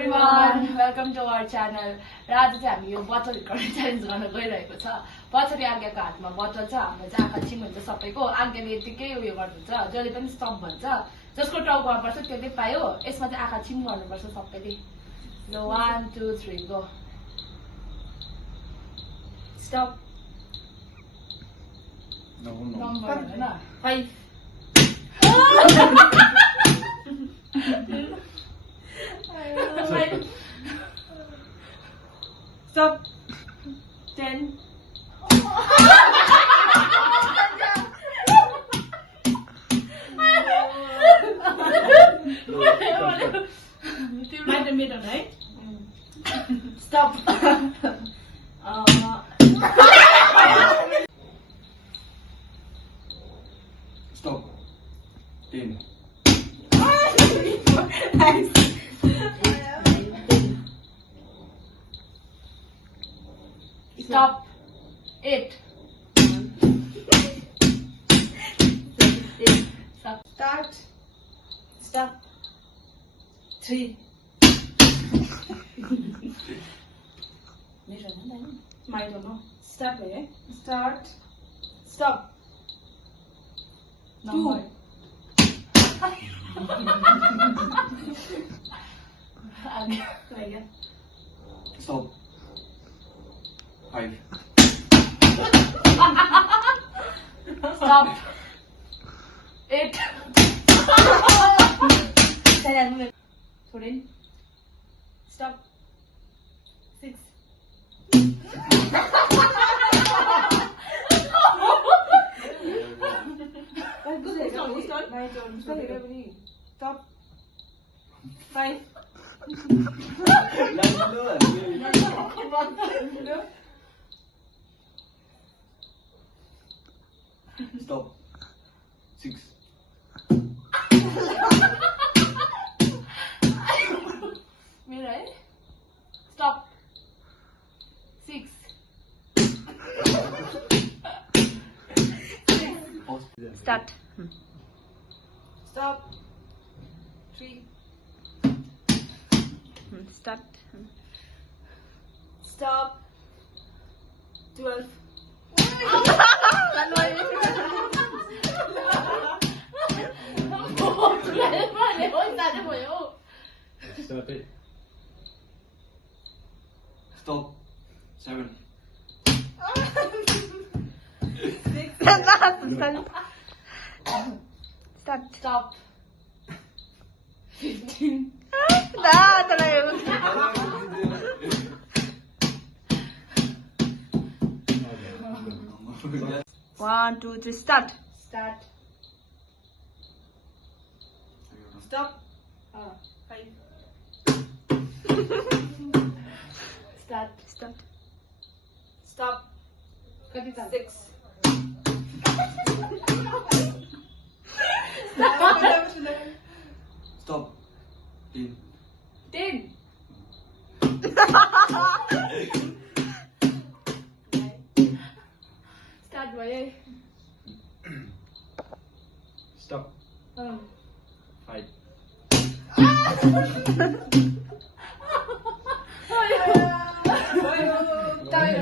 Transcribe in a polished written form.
everyone, welcome to our channel. र आज चाहिँ हामी यो बटल हिर्काउने च्यालेन्ज गर्न गइरहेको छ। पछाडि आज्ञाको हातमा बटल छ, हाम्रो चाहिँ आँखा छिम हुन्छ सबैको। आज्ञाले यतिकै उयो गर्नुहुन्छ, जसले पनि स्टप भन्छ, जसको टाउकोमा पर्छ त्यसले पायो। यसमा चाहिँ आँखा छिम गर्नुपर्छ सबैले। ल 1 2 3 गो। स्टप। Number Hahn 5 Stop. 10. Right the middle, right? Stop. Stop. 10. Nice. Stop. 8. Stop. Start. Stop. 3. I don't know. Stop. Start. Stop. 2. Stop. 5. Stop. 8. 14. Stop. 6. Stop. 5. Stop. 6. Me right? Stop. 6. Start. Stop. 3. Start. Stop. 12. Stop. 7. Start. Stop. 15. One, two, three, start. Start. Stop. 5. Start. Start. Stop. 6. Stop. 10. 10. Start boy. Stop. 5. Tired.